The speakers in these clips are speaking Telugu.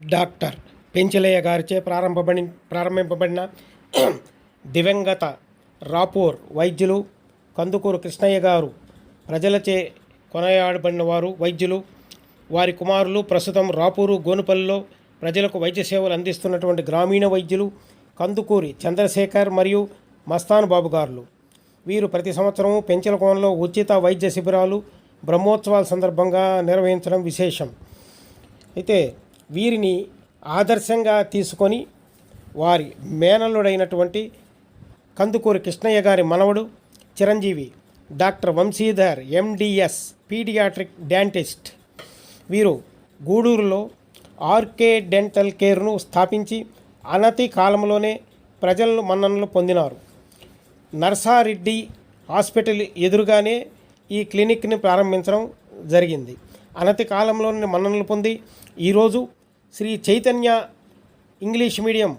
డాక్టర్ పెంచలయ్య గారిచే ప్రారంభింపబడిన దివంగత రాపూర్ వైద్యులు కందుకూరు కృష్ణయ్య గారు ప్రజలచే కొనియాడబడిన వారు వైద్యులు. వారి కుమారులు ప్రస్తుతం రాపూరు గోనుపల్లిలో ప్రజలకు వైద్య సేవలు అందిస్తున్నటువంటి గ్రామీణ వైద్యులు కందుకూరి చంద్రశేఖర్ మరియు మస్తాన్ బాబు గారులు. వీరు ప్రతి సంవత్సరం పెంచలకోనలో ఉచిత వైద్య శిబిరాలు బ్రహ్మోత్సవాల సందర్భంగా నిర్వహించడం విశేషం. అయితే వీరిని ఆదర్శంగా తీసుకొని వారి మేనల్లుడైనటువంటి కందుకూరి కృష్ణయ్య గారి మనవడు చిరంజీవి doctor Vamshidhar MDS pediatric dentist వీరు గూడూరులో ఆర్కే డెంటల్ కేర్ను స్థాపించి అనతి కాలంలోనే ప్రజలను మన్ననలు పొందినారు. నర్సారెడ్డి హాస్పిటల్ ఎదురుగానే ఈ క్లినిక్ని ప్రారంభించడం జరిగింది. అనతి కాలంలోనే మన్ననలు పొంది ఈరోజు శ్రీ చైతన్య ఇంగ్లీష్ మీడియం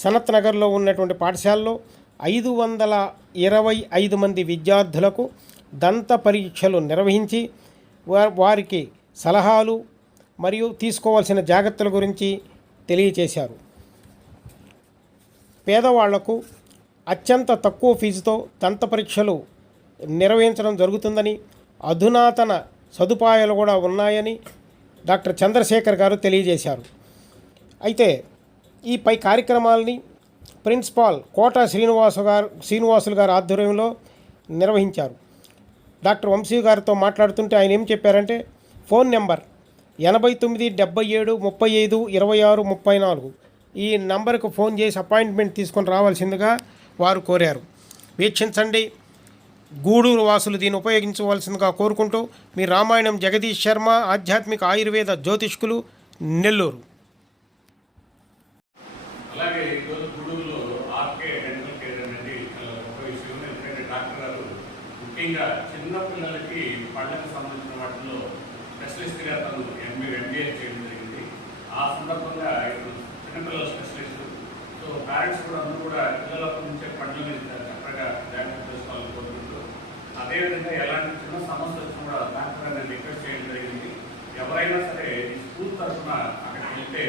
సనత్ నగర్లో ఉన్నటువంటి పాఠశాలలో 525 మంది విద్యార్థులకు దంత పరీక్షలు నిర్వహించి వారికి సలహాలు మరియు తీసుకోవాల్సిన జాగ్రత్తల గురించి తెలియచేశారు. పేదవాళ్లకు అత్యంత తక్కువ ఫీజుతో దంత పరీక్షలు నిర్వహించడం జరుగుతుందని, అధునాతన సదుపాయాలు కూడా ఉన్నాయని డాక్టర్ చంద్రశేఖర్ గారు తెలియజేశారు. అయితే ఈ పై కార్యక్రమాలని ప్రిన్సిపాల్ కోట శ్రీనివాసులు గారు ఆధ్వర్యంలో నిర్వహించారు. డాక్టర్ వంశీ గారితో మాట్లాడుతుంటే ఆయన ఏం చెప్పారంటే, ఫోన్ నెంబర్ 8977352634 ఈ నంబర్కు ఫోన్ చేసి అపాయింట్మెంట్ తీసుకొని రావాల్సిందిగా వారు కోరారు. వీక్షించండి. గూడూరు వాసులు దీన్ని ఉపయోగించవలసిందిగా కోరుకుంటూ మీ రామాయణం జగదీష్ శర్మ, ఆధ్యాత్మిక ఆయుర్వేద జ్యోతిష్కులు, నెల్లూరు. అలాగే ఈరోజు గూడూరులో ఆర్కే డెంటల్ కేర్ అనేది చాలా గొప్ప విషయం. ఎందుకంటే డాక్టర్ గారు ముఖ్యంగా చిన్నపిల్లలకి పళ్ళకు సంబంధించిన వాటిలో స్పెషలిస్ట్గా తను ఎంబీఏ చేయడం జరిగింది. ఆ సందర్భంగా చిన్నపిల్లల స్పెషలిస్ట్. సో పేరెంట్స్ కూడా అందరూ కూడా పిల్లలప్పటి నుంచే పళ్ళని చక్కగా జాగ్రత్త చేసుకోవాలని కోరుకుంటూ, అదేవిధంగా ఎలాంటి చిన్న సమస్య వచ్చినా కూడా డాక్టర్ అనేది రిక్వెస్ట్ చేయడం జరిగింది. ఎవరైనా సరే ఈ స్కూల్ తరఫున అక్కడికి వెళ్తే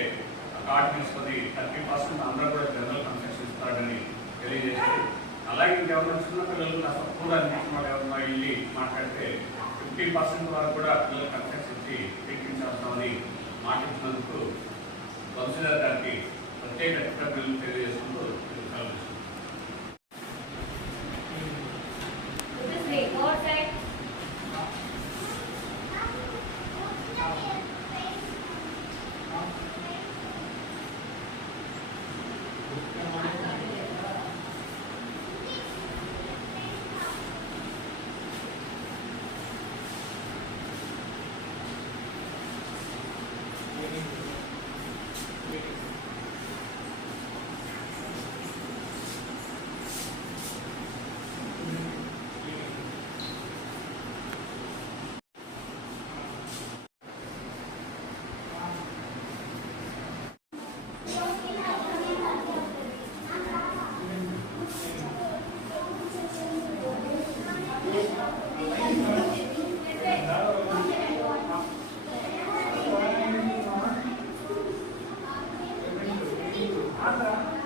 కార్డు తీసుకొని 30% అందరూ కూడా జనరల్ కన్సెషన్ ఇస్తారని తెలియజేశారు. అలాగే ఇంకెవరైనా చిన్న పిల్లలు తక్కువ అనిపించిన వాళ్ళు ఎవరైనా వెళ్ళి మాట్లాడితే 50% వరకు కూడా పిల్లలు కన్సెషన్ ఇచ్చి ట్రీట్మెంట్ చేస్తామని మాట్లాడుతున్నందుకు వంశీధర్ గారికి ప్రత్యేక కృతజ్ఞతలు తెలియజేసుకుంటూ Anda.